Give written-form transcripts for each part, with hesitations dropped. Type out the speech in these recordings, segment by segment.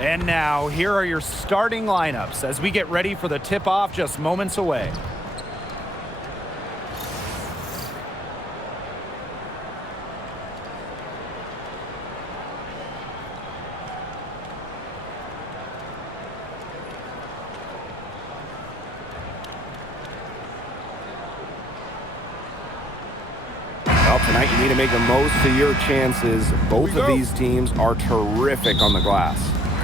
And now, here are your starting lineups as we get ready for the tip-off just moments away. Well, tonight you need to make the most of your chances. Both of these teams are terrific on the glass.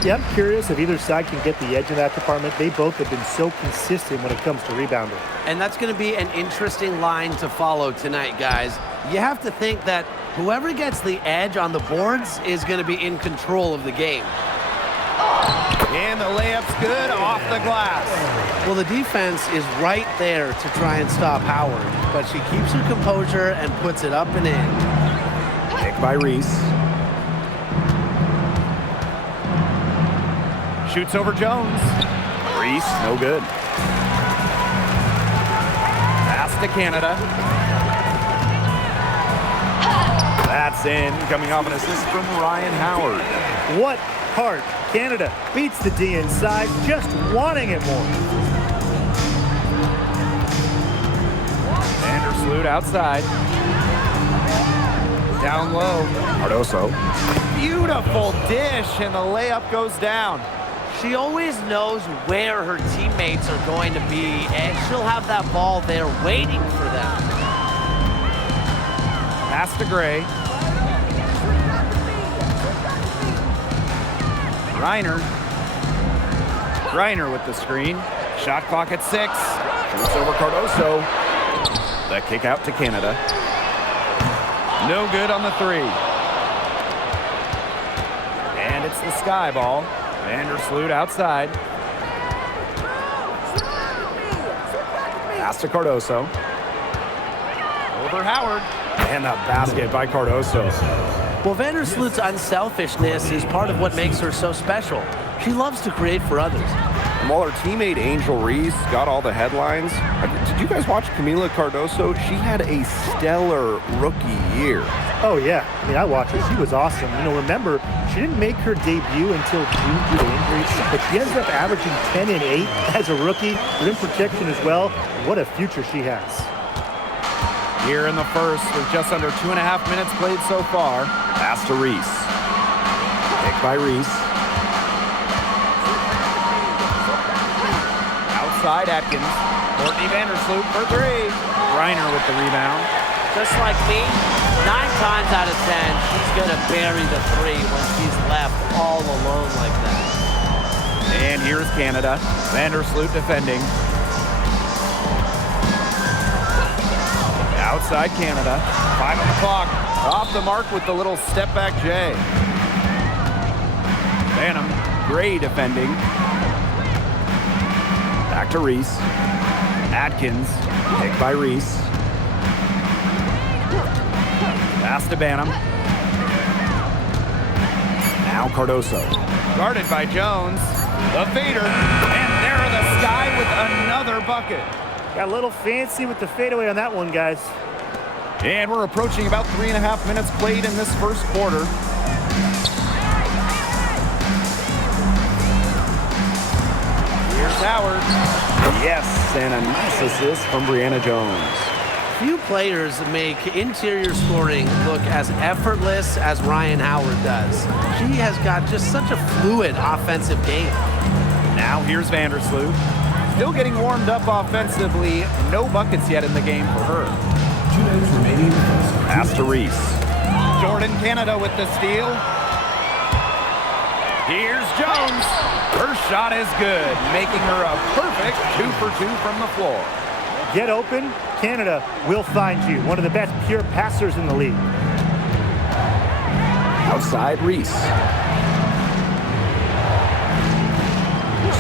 Yeah, I'm curious if either side can get the edge in that department. They both have been so consistent when it comes to rebounding. And that's going to be an interesting line to follow tonight, guys. You have to think that whoever gets the edge on the boards is going to be in control of the game. And the layup's good off the glass. Well, the defense is right there to try and stop Howard, but she keeps her composure and puts it up and in. Pick by Reese. Shoots over Jones. Reese, no good. Pass to Canada. That's in, coming off an assist from Ryan Howard. What heart. Canada beats the D inside, just wanting it more. Vandersloot outside. Down low. Cardoso. Beautiful dish, and the layup goes down. She always knows where her teammates are going to be, and she'll have that ball there waiting for them. Pass to Gray. Reiner with the screen. Shot clock at 6. Shoots over Cardoso. The kick out to Canada. No good on the 3. And it's the sky ball. Vandersloot outside. Pass to Cardoso. Over Howard. And a basket by Cardoso. Well, Vandersloot's unselfishness is part of what makes her so special. She loves to create for others. And while her teammate Angel Reese got all the headlines, did you guys watch Camila Cardoso? She had a stellar rookie year. Oh, yeah. I mean, I watched her. She was awesome. You know, remember, she didn't make her debut until June due to injuries, but she ended up averaging 10 and 8 as a rookie, rim protection as well. What a future she has. Here in the first with just under 2.5 minutes played so far. Pass to Reese. Pick by Reese. Outside Atkins. Courtney Vandersloot for 3. Reiner with the rebound. Just like me, 9 times out of 10, she's going to bury the 3 when she's left all alone like that. And here's Canada. Vandersloot defending. Outside Canada. 5 on the clock. Off the mark with the little step back J. Phantom. Gray defending. Back to Reese. Atkins. Pick by Reese. Pass to Banham. Now Cardoso. Guarded by Jones. The fader. And there are the sky with another bucket. Got a little fancy with the fadeaway on that one, guys. And we're approaching about 3.5 minutes played in this first quarter. Here's Howard. Yes, and a nice assist from Brianna Jones. Few players make interior scoring look as effortless as Ryan Howard does. She has got just such a fluid offensive game. Now here's Vandersloot. Still getting warmed up offensively. No buckets yet in the game for her. 2 minutes remaining. Pass to Reese. Jordan Canada with the steal. Here's Jones. Her shot is good, making her a perfect 2 for 2 from the floor. Get open, Canada will find you. One of the best pure passers in the league. Outside Reese.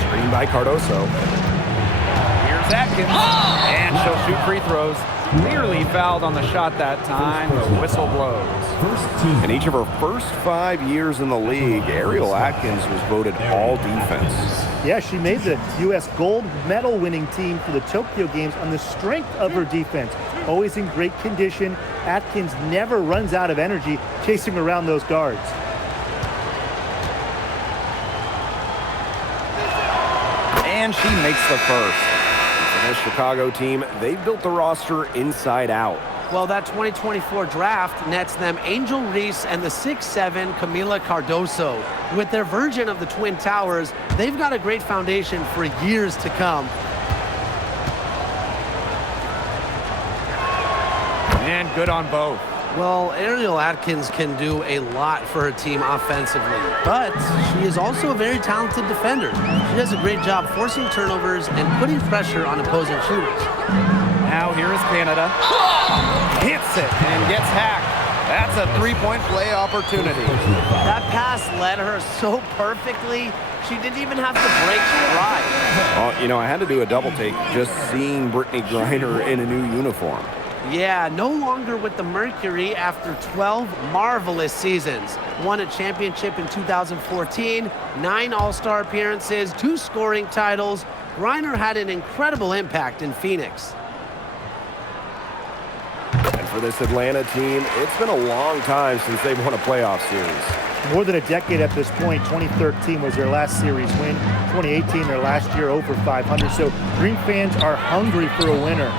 Screen by Cardoso. Here's Atkins. And she'll shoot free throws. Clearly fouled on the shot that time. The whistle blows. In each of her first 5 years in the league, Ariel Atkins was voted all defense. Yeah, she made the U.S. gold medal winning team for the Tokyo Games on the strength of her defense. Always in great condition. Atkins never runs out of energy chasing around those guards. And she makes the first. For this Chicago team, they've built the roster inside out. Well, that 2024 draft nets them Angel Reese and the 6'7" Camila Cardoso. With their version of the Twin Towers, they've got a great foundation for years to come. And good on both. Well, Ariel Atkins can do a lot for her team offensively, but she is also a very talented defender. She does a great job forcing turnovers and putting pressure on opposing shooters. Now here is Canada. Hits it and gets hacked. That's a three-point play opportunity. That pass led her so perfectly, she didn't even have to break stride. Well, you know, I had to do a double take just seeing Brittany Griner in a new uniform. Yeah, no longer with the Mercury after 12 marvelous seasons. Won a championship in 2014, 9 All-Star appearances, 2 scoring titles. Griner had an incredible impact in Phoenix. And for this Atlanta team, it's been a long time since they've won a playoff series. More than a decade at this point. 2013 was their last series win. 2018, their last year, over 500. So Green fans are hungry for a winner.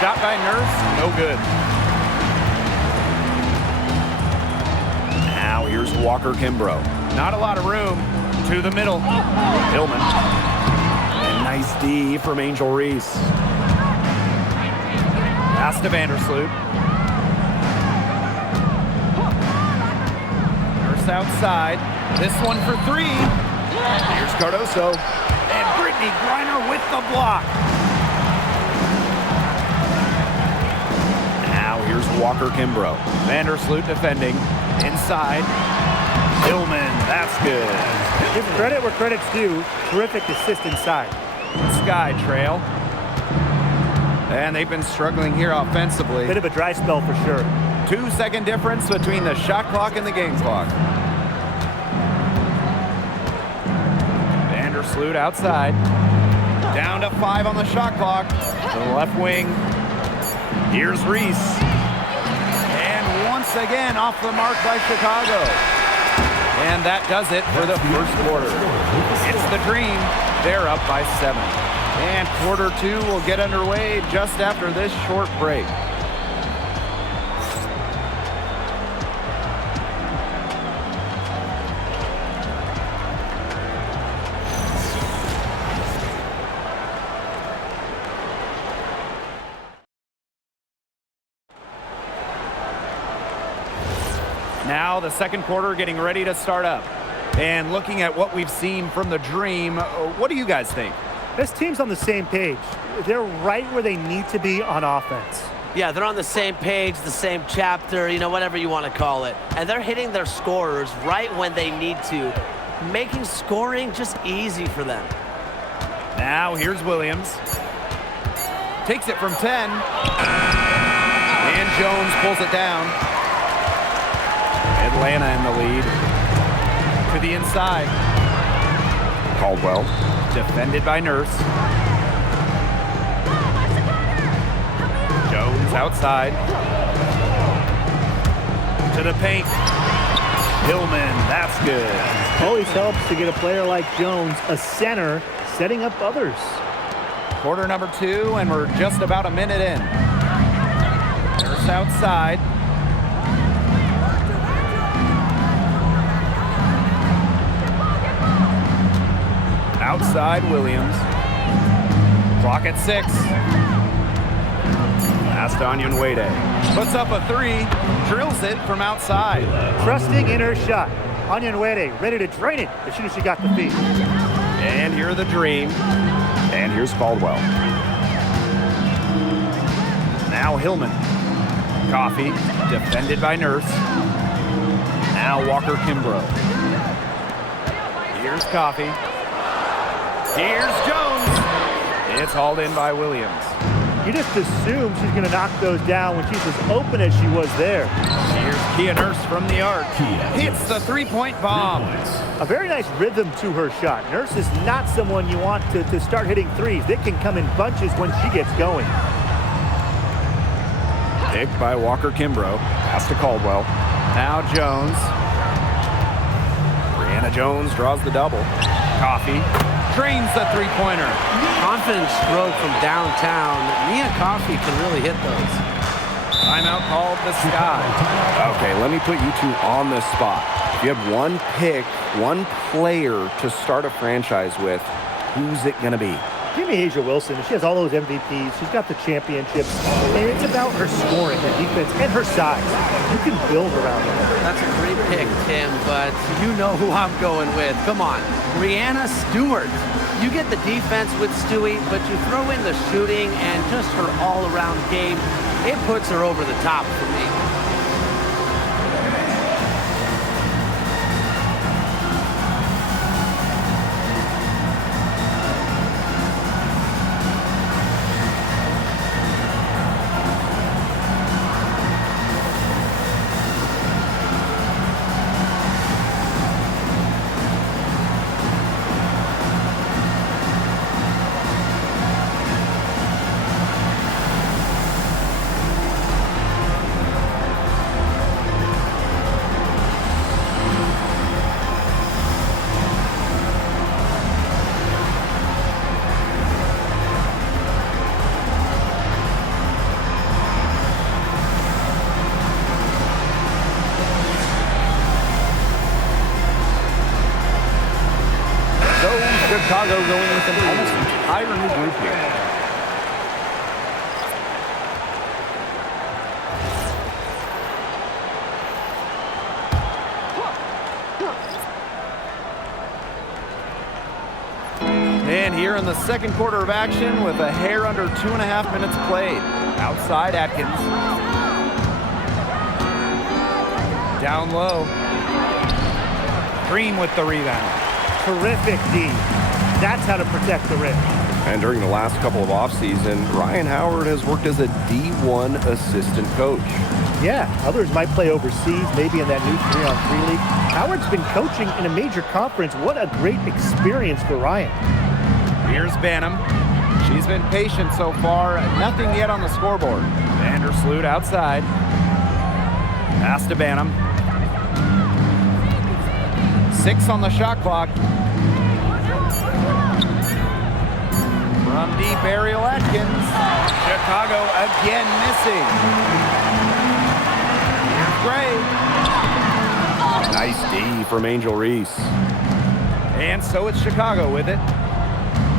Shot by Nurse, no good. Now here's Walker Kimbrough. Not a lot of room. To the middle. Hillman. And nice D from Angel Reese. Pass to Vandersloot. Nurse outside. This one for 3. Here's Cardoso. And Brittany Griner with the block. Here's Walker Kimbrough. Vandersloot defending. Inside. Hillman, that's good. Give credit where credit's due. Terrific assist inside. Sky trail. And they've been struggling here offensively. Bit of a dry spell for sure. 2-second difference between the shot clock and the game clock. Vandersloot outside. Down to 5 on the shot clock. To the left wing. Here's Reese. And once again off the mark by Chicago. And that does it for the first quarter. It's the Dream. They're up by 7. And quarter 2 will get underway just after this short break. Now the second quarter getting ready to start up. And looking at what we've seen from the Dream, what do you guys think? This team's on the same page. They're right where they need to be on offense. Yeah, they're on the same page, the same chapter, you know, whatever you want to call it. And they're hitting their scorers right when they need to, making scoring just easy for them. Now here's Williams. Takes it from 10. And Jones pulls it down. Atlanta in the lead. To the inside. Caldwell. Defended by Nurse. Jones outside. To the paint. Hillman, that's good. Always helps to get a player like Jones, a center, setting up others. Quarter number 2, and we're just about a minute in. Nurse outside. Outside Williams. Clock at 6. Pass to Wnba. Puts up a 3. Drills it from outside. Trusting in her shot. Wnba ready to drain it as soon as she got the feed. And here the Dream. And here's Caldwell. Now Hillman. Coffee. Defended by Nurse. Now Walker Kimbrough. Here's Coffee. Here's Jones. It's hauled in by Williams. You just assume she's going to knock those down when she's as open as she was there. Here's Kia Nurse from the arc. Hits the three-point bomb. A very nice rhythm to her shot. Nurse is not someone you want to start hitting threes. They can come in bunches when she gets going. Picked by Walker Kimbrough. Pass to Caldwell. Now Jones. Brianna Jones draws the double. Coffee. Drains the three-pointer. Confident stroke from downtown. Mia Coffee can really hit those. Timeout called the Sky. Okay, let me put you two on the spot. If you had one pick, one player to start a franchise with, who's it going to be? Give me Asia Wilson. She has all those MVPs. She's got the championships. And it's about her scoring, her defense, and her size. You can build around her. That's a great pick, Tim, but you know who I'm going with. Come on, Brianna Stewart. You get the defense with Stewie, but you throw in the shooting and just her all-around game. It puts her over the top for me. Chicago going with an almost entire new group here. And here in the second quarter of action with a hair under 2.5 minutes played. Outside Atkins. Down low. Green with the rebound. Terrific D. That's how to protect the rim. And during the last couple of offseason, Ryan Howard has worked as a D1 assistant coach. Yeah, others might play overseas, maybe in that new 3-on-3 league. Howard's been coaching in a major conference. What a great experience for Ryan. Here's Banham. She's been patient so far. Nothing yet on the scoreboard. Vandersloot outside. Pass to Banham. 6 on the shot clock. From deep, Ariel Atkins. Chicago again missing. Here's Gray. Nice D from Angel Reese. And so it's Chicago with it.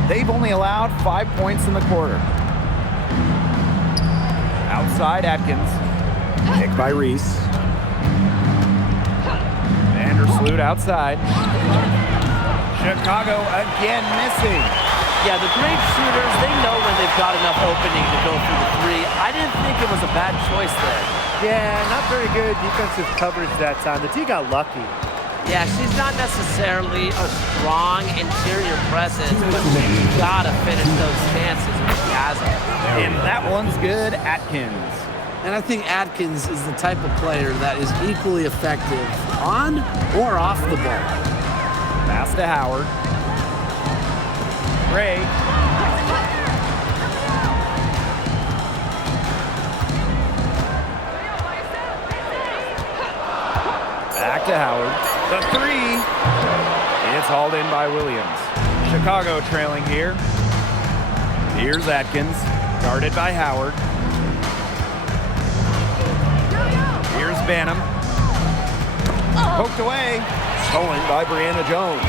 They've only allowed 5 points in the quarter. Outside Atkins. Picked by Reese. Vandersloot outside. Chicago again missing. Yeah, the great shooters, they know when they've got enough opening to go through the three. I didn't think it was a bad choice there. Yeah, not very good defensive coverage that time. The D got lucky. Yeah, she's not necessarily a strong interior presence, but she's got to finish those chances if she has them. And that one's good, Atkins. And I think Atkins is the type of player that is equally effective on or off the ball. Pass to Howard. Gray. Back to Howard. The three. It's hauled in by Williams. Chicago trailing here. Here's Atkins. Guarded by Howard. Here's Banham. Poked away. Stolen by Brianna Jones.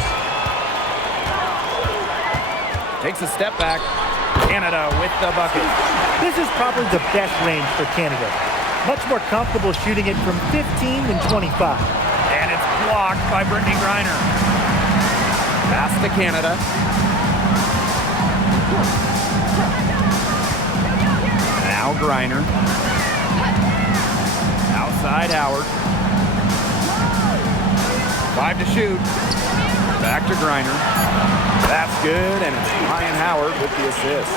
Takes a step back. Canada with the bucket. This is probably the best range for Canada. Much more comfortable shooting it from 15 than 25. And it's blocked by Brittany Griner. Pass to Canada. Now Griner. Outside Howard. 5 to shoot. Back to Griner. That's good, and it's Ryan Howard with the assist.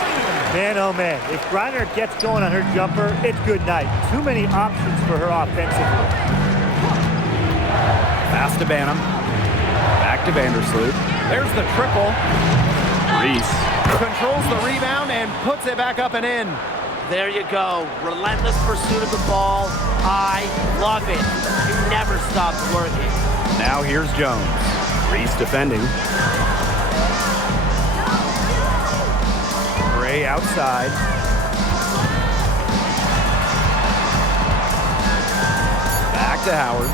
Man, oh man, if Griner gets going on her jumper, it's good night. Too many options for her offensively. Pass to Banham. Back to Vandersloot. There's the triple. Reese controls the rebound and puts it back up and in. There you go. Relentless pursuit of the ball. I love it. She never stops working. Now here's Jones. Reese defending. Gray outside. Back to Howard.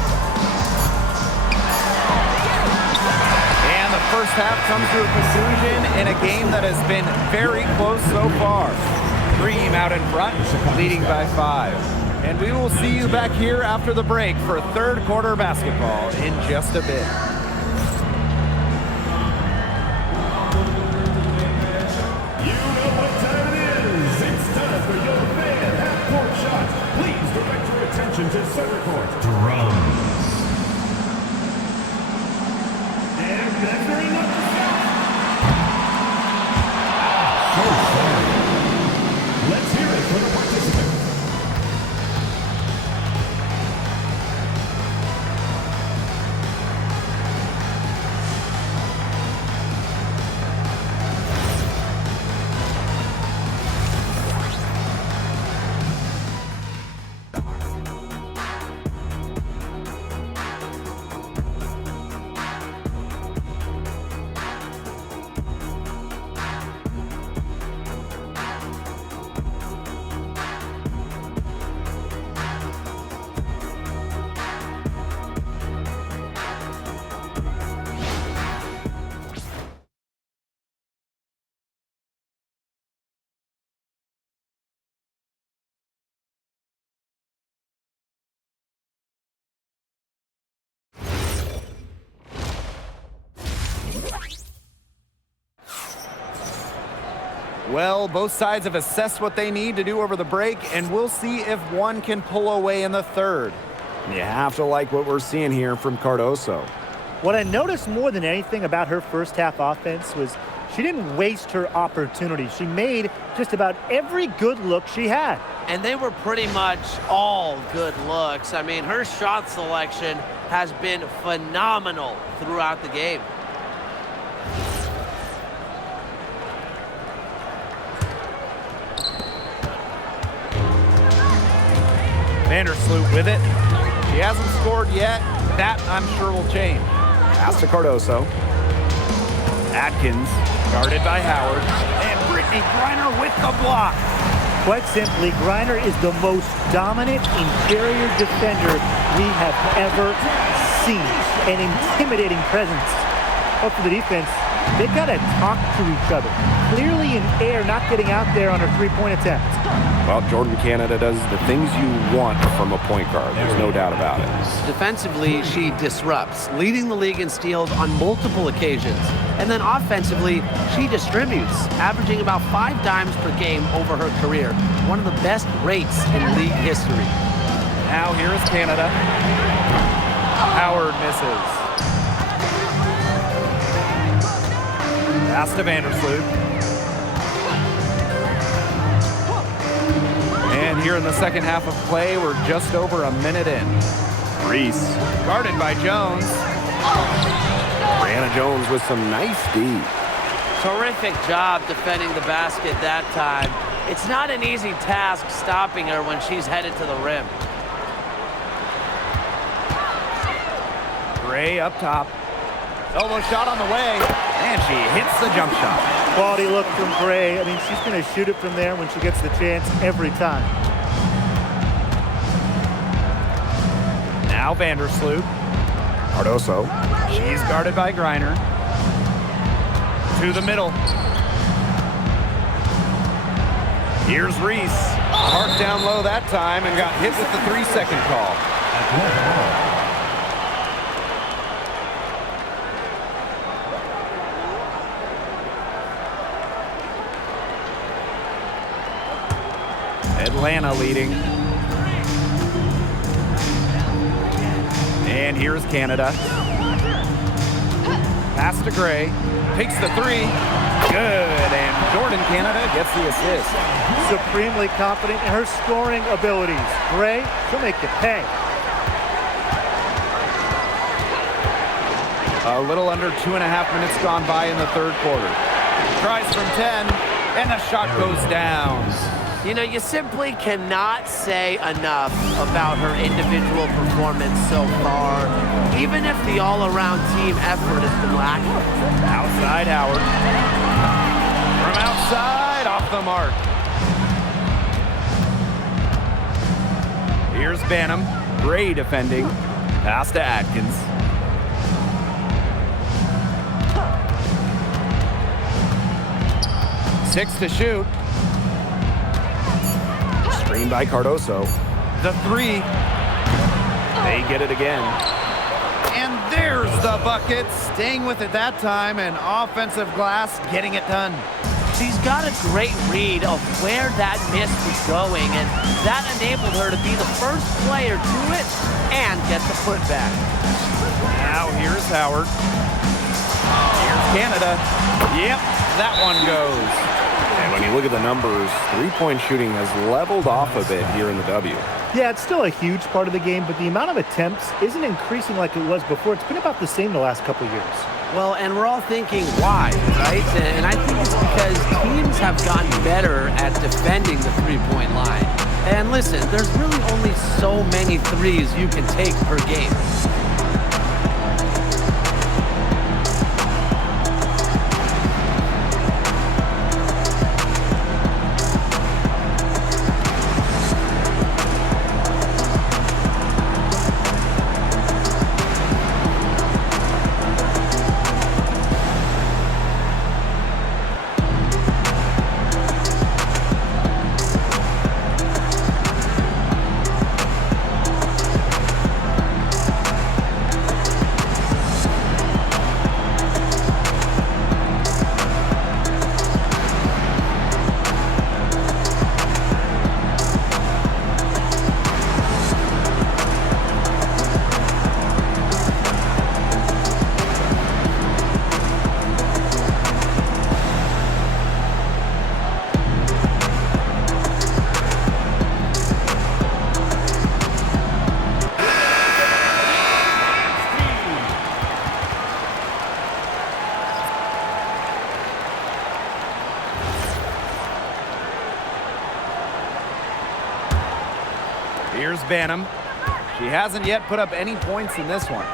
And the first half comes to a conclusion in a game that has been very close so far. Dream out in front, leading by 5. And we will see you back here after the break for third quarter basketball in just a bit. You know what time it is. It's time for your fan half-court shot. Please direct your attention to center court. Drums. And measuring up the shot. So sorry. Let's hear it for the participant. Well, both sides have assessed what they need to do over the break, and we'll see if one can pull away in the third. You have to like what we're seeing here from Cardoso. What I noticed more than anything about her first half offense was she didn't waste her opportunity. She made just about every good look she had. And they were pretty much all good looks. I mean, her shot selection has been phenomenal throughout the game. Vandersloot with it. She hasn't scored yet. That, I'm sure, will change. Pass to Cardoso. Atkins, guarded by Howard. And Brittany Griner with the block. Quite simply, Griner is the most dominant interior defender we have ever seen. An intimidating presence. But for the defense, they got to talk to each other. Clearly in air, not getting out there on her three-point attempt. Well, Jordan Canada does the things you want from a point guard. There's no doubt about it. Defensively, she disrupts, leading the league in steals on multiple occasions. And then offensively, she distributes, averaging about 5 dimes per game over her career. One of the best rates in league history. Now here is Canada. Howard misses. Pass to Vandersloot. And here in the second half of play, we're just over a minute in. Reese, guarded by Jones. Brianna Jones with some nice D. Terrific job defending the basket that time. It's not an easy task stopping her when she's headed to the rim. Gray up top. Elbow shot on the way, and she hits the jump shot. Quality look from Gray. I mean, she's going to shoot it from there when she gets the chance every time. Now Vandersloot. Cardoso. She's guarded by Griner. To the middle. Here's Reese. Marked down low that time and got hit with the 3-second call. Atlanta leading. And here's Canada. Pass to Gray. Takes the 3. Good. And Jordan Canada gets the assist. Supremely confident in her scoring abilities. Gray, she'll make you pay. A little under 2.5 minutes gone by in the third quarter. Tries from 10, and the shot goes down. You know, you simply cannot say enough about her individual performance so far, even if the all-around team effort has been lacking. Outside Howard. From outside. side, off the mark. Here's Banham. Gray defending. Pass to Atkins. Six to shoot. Screen by Cardoso. The three. They get it again. And there's the bucket. Staying with it that time, and offensive glass getting it done. She's got a great read of where that miss was going, and that enabled her to be the first player to it and get the putback. Now here's Howard. Here's Canada. Yep, that one goes. And when you look at the numbers, three-point shooting has leveled off a bit here in the W. Yeah, it's still a huge part of the game, but the amount of attempts isn't increasing like it was before. It's been about the same the last couple years. Well, and we're all thinking, why, right? And I think it's because teams have gotten better at defending the three-point line. And listen, there's really only so many threes you can take per game. Here's Banham. She hasn't yet put up any points in this one.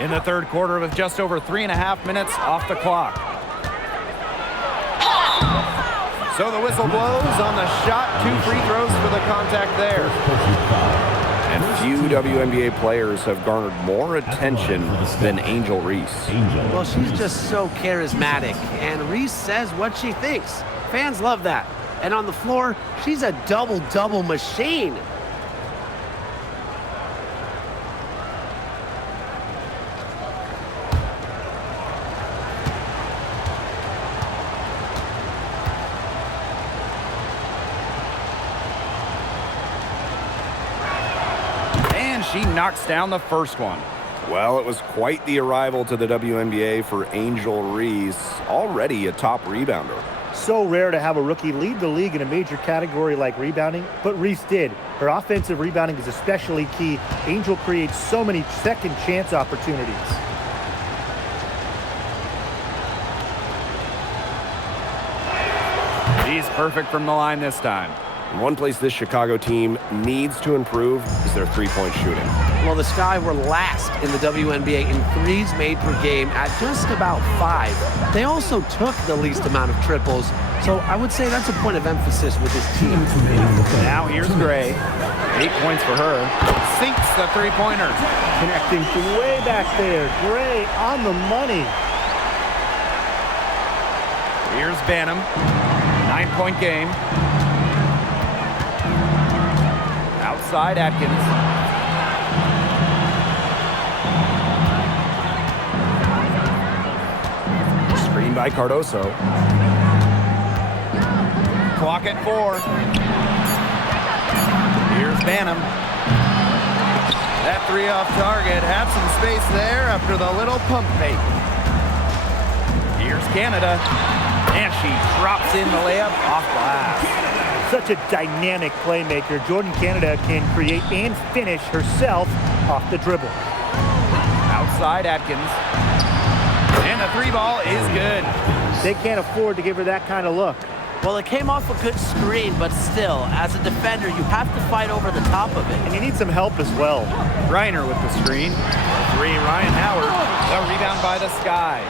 In the third quarter with just over 3.5 minutes off the clock. So the whistle blows on the shot. 2 free throws for the contact there. And few WNBA players have garnered more attention than Angel Reese. Well, she's just so charismatic, and Reese says what she thinks. Fans love that. And on the floor, she's a double-double machine. And she knocks down the first one. Well, it was quite the arrival to the WNBA for Angel Reese, already a top rebounder. So rare to have a rookie lead the league in a major category like rebounding, but Reese did. Her offensive rebounding is especially key. Angel creates so many second chance opportunities. She's perfect from the line this time. One place this Chicago team needs to improve is their three-point shooting. Well, the Sky were last in the WNBA in threes made per game at just about 5. They also took the least amount of triples, so I would say that's a point of emphasis with this team. Now here's Gray. 8 points for her. Sinks the three-pointer. Connecting from way back there. Gray on the money. Here's Banham. 9-point game. Outside Atkins. Screen by Cardoso. Clock at 4. Here's Banham. That 3 off target had some space there after the little pump fake. Here's Canada. And she drops in the layup off glass. Such a dynamic playmaker. Jordan Canada can create and finish herself off the dribble. Outside Atkins. And the 3 ball is good. They can't afford to give her that kind of look. Well, it came off a good screen, but still, as a defender, you have to fight over the top of it. And you need some help as well. Reiner with the screen. 3, Ryan Howard. The rebound by the Sky.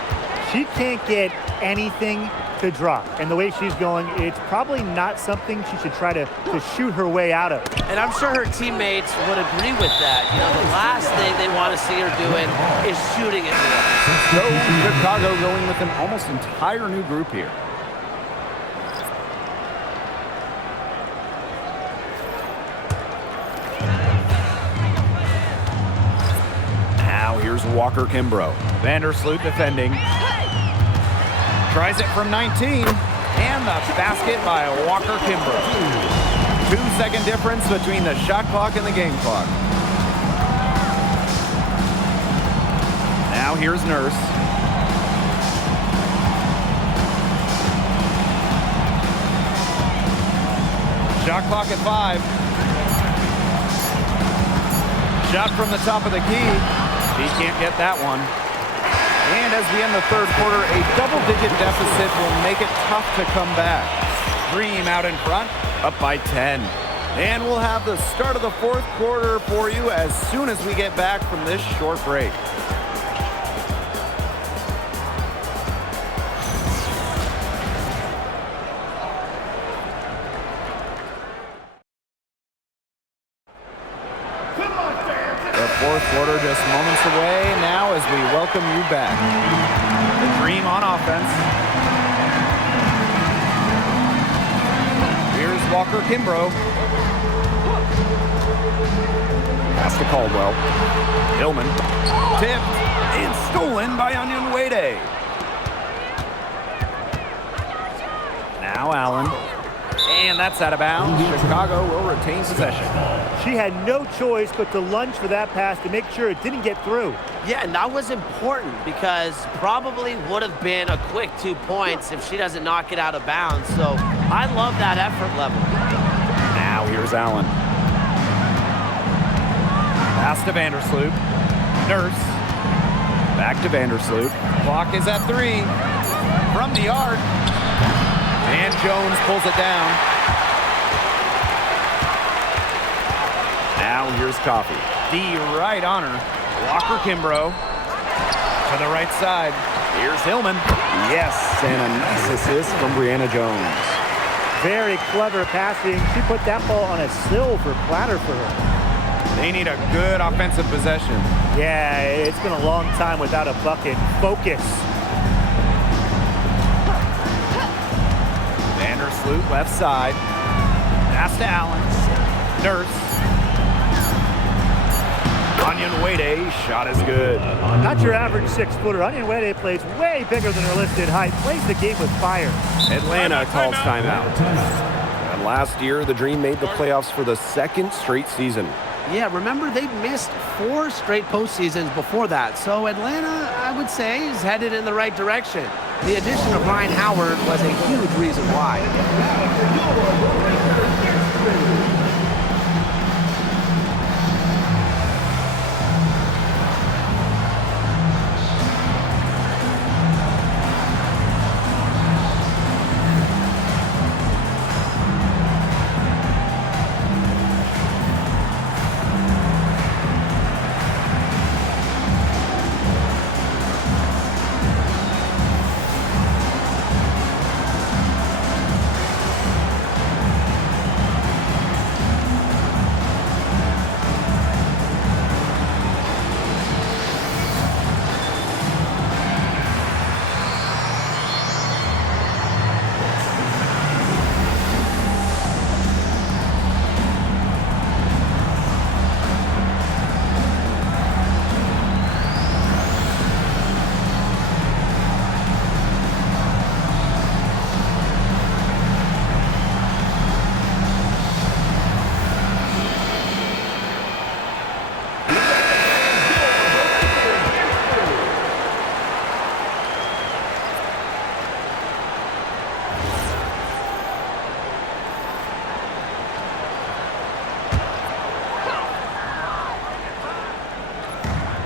She can't get anything to drop. And the way she's going, it's probably not something she should try to shoot her way out of. And I'm sure her teammates would agree with that. You know, the last thing they want to see her doing is shooting it more. So Chicago going with an almost entire new group here. Now here's Walker Kimbrough. Vandersloot defending. Tries it from 19. And the basket by Walker Kimbrough. 2-second difference between the shot clock and the game clock. Now here's Nurse. Shot clock at 5. Shot from the top of the key. He can't get that one. And as we end the third quarter, a double-digit deficit will make it tough to come back. Dream out in front, up by 10. And we'll have the start of the fourth quarter for you as soon as we get back from this short break. Fourth quarter just moments away now as we welcome you back. The Dream on offense. Here's Walker Kimbrough. Pass to Caldwell. Hillman. Tipped and stolen by Wnba. Now Allen. And that's out of bounds. Chicago will retain possession. She had no choice but to lunge for that pass to make sure it didn't get through. Yeah, and that was important because probably would have been a quick 2 points if she doesn't knock it out of bounds. So I love that effort level. Now here's Allen. Pass to Vandersloot. Nurse. Back to Vandersloot. Clock is at 3. From the arc. And Jones pulls it down. Now here's Coffey. D right on her. Walker Kimbrough to the right side. Here's Hillman. Yes, and a nice assist from Brianna Jones. Very clever passing. She put that ball on a silver platter for her. They need a good offensive possession. Yeah, it's been a long time without a bucket. Focus. Vandersloot left side. Pass to Allen. Nurse. Wnba, shot is good. Not your average 6-footer. Wnba plays way bigger than her listed height. Plays the game with fire. Atlanta calls timeout. And last year, the Dream made the playoffs for the second straight season. Yeah, remember they missed 4 straight postseasons before that. So Atlanta, I would say, is headed in the right direction. The addition of Ryan Howard was a huge reason why.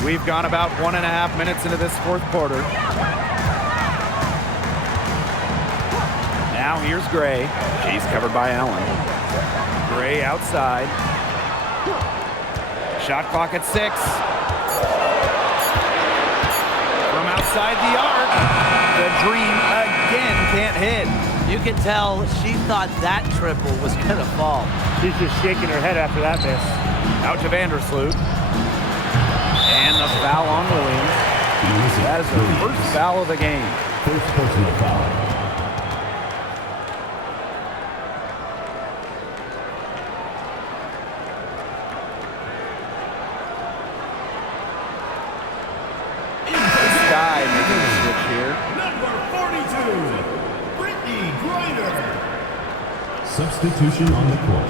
We've gone about 1.5 minutes into this fourth quarter. Now here's Gray. She's covered by Allen. Gray outside. Shot clock at 6. From outside the arc. You can tell she thought that triple was going to fall. She's just shaking her head after that miss. Out to Vandersloot. And the foul on Williams. That is her first foul of the game. First personal foul. Sky making the switch here. Number 42, Brittany Griner. Substitution on the court.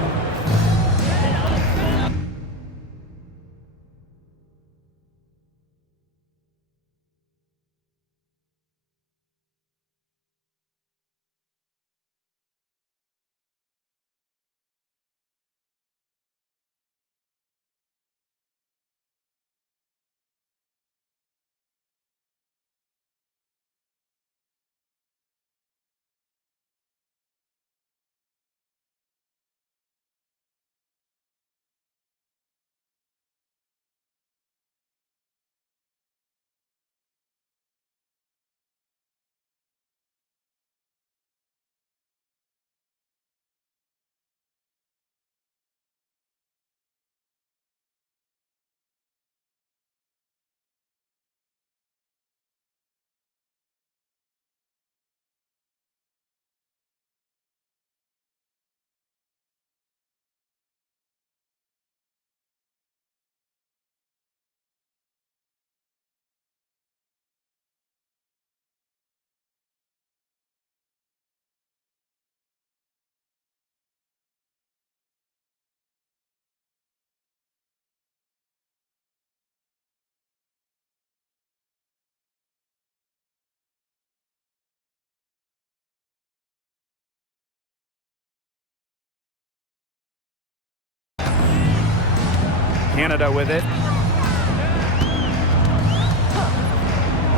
Canada with it.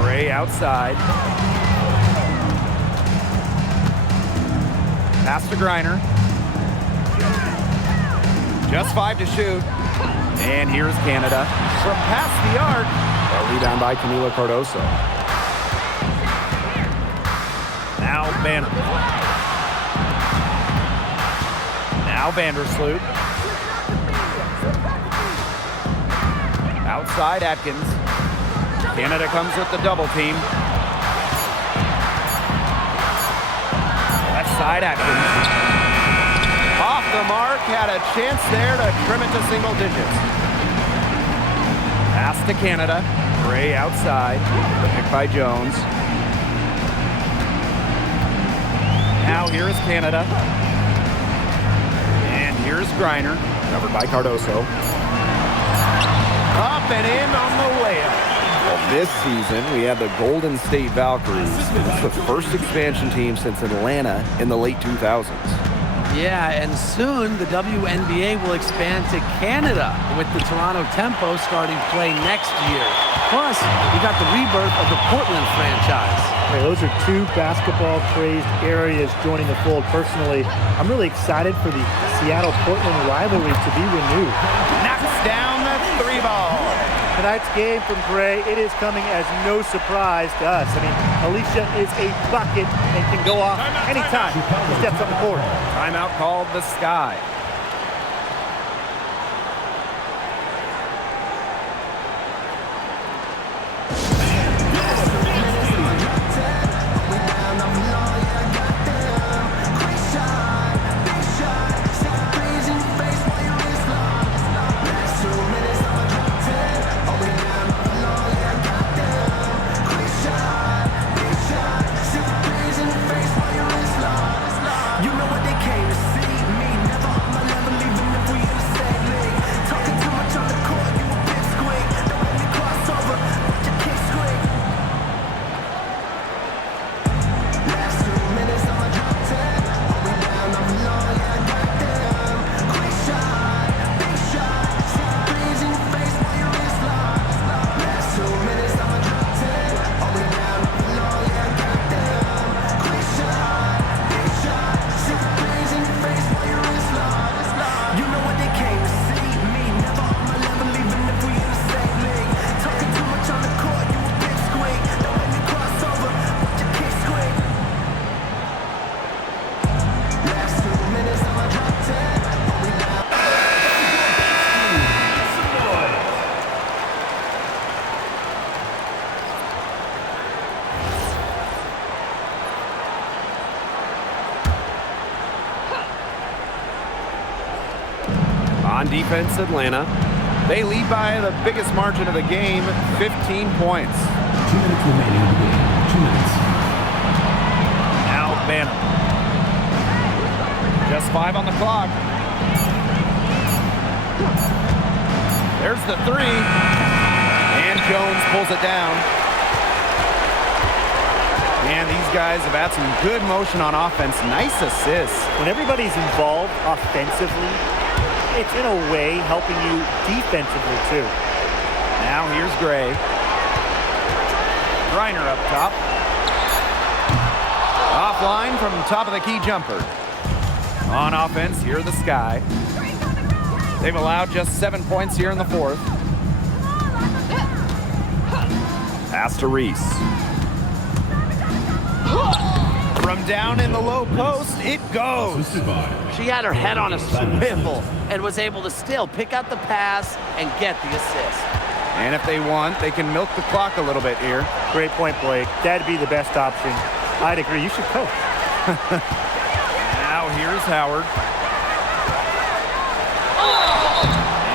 Gray outside. Pass to Griner. Just 5 to shoot. And here's Canada from past the arc. A rebound by Camila Cardoso. Now Banner. Now Vandersloot. Outside Atkins. Canada comes with the double team. Left side Atkins. Off the mark, had a chance there to trim it to single digits. Pass to Canada. Gray outside. Picked by Jones. Now here's Canada. And here's Griner. Covered by Cardoso. Up and in on the layup. Well, this season, we have the Golden State Valkyries. It's the first expansion team since Atlanta in the late 2000s. Yeah, and soon the WNBA will expand to Canada with the Toronto Tempo starting play next year. Plus, we got the rebirth of the Portland franchise. Hey, those are two basketball-crazed areas joining the fold. Personally, I'm really excited for the Seattle-Portland rivalry to be renewed. Knocks down the 3 ball. Tonight's game from Gray, it is coming as no surprise to us. I mean, Alicia is a bucket and can go off anytime she steps on the court. Timeout called the Sky. defense, Atlanta. They lead by the biggest margin of the game, 15 points. 2 minutes remaining in the game. 2 minutes. Now Banham. Just 5 on the clock. There's the 3. And Jones pulls it down. And these guys have had some good motion on offense. Nice assists. When everybody's involved offensively, it's in a way helping you defensively too. Now here's Gray. Reiner up top. Offline from top of the key jumper. On offense, here are the Sky. They've allowed just 7 points here in the 4th. Pass to Reese. From down in the low post, it goes. Assisted by She had her head on a swivel and was able to still pick out the pass and get the assist. And if they want, they can milk the clock a little bit here. Great point, Blake. That'd be the best option. I'd agree. You should coach. Now here's Howard.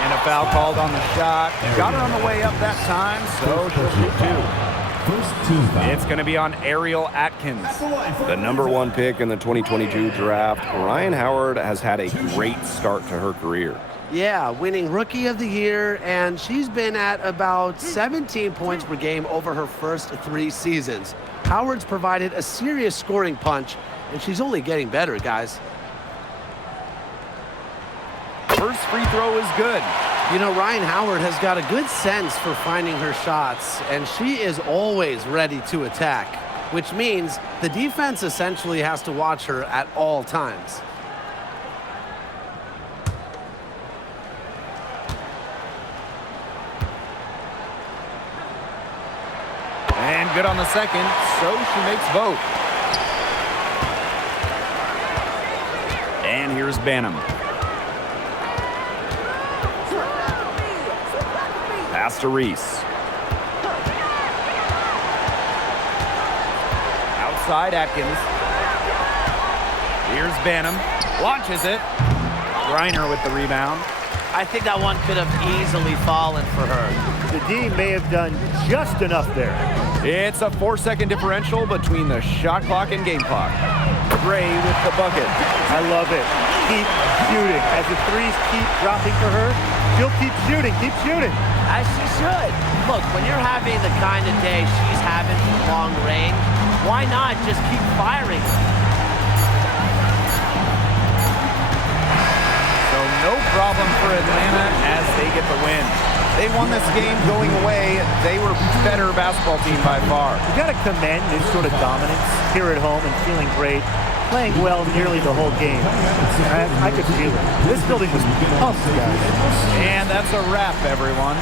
And a foul called on the shot. Got her on the way up that time, so she'll shoot 2. first team foul. It's going to be on Ariel Atkins. The #1 pick in the 2022 draft, Ryan Howard has had a great start to her career. Yeah, winning Rookie of the Year, and she's been at about 17 points per game over her first 3 seasons. Howard's provided a serious scoring punch, and she's only getting better, guys. First free throw is good. You know, Ryan Howard has got a good sense for finding her shots, and she is always ready to attack, which means the defense essentially has to watch her at all times. And good on the second, so she makes both. And here's Banham. Pass to Reese. Outside Atkins. Here's Banham. Launches it. Reiner with the rebound. I think that one could have easily fallen for her. The D may have done just enough there. It's a 4-second differential between the shot clock and game clock. Gray with the bucket. I love it. Keep shooting. As the threes keep dropping for her, she'll keep shooting. Keep shooting. As she should. Look, when you're having the kind of day she's having from long range, why not just keep firing? So no problem for Atlanta as they get the win. They won this game going away. They were better basketball team by far. You got to commend this sort of dominance here at home and feeling great, playing well nearly the whole game. I could feel it. This building was pumped, guys. And that's a wrap, everyone.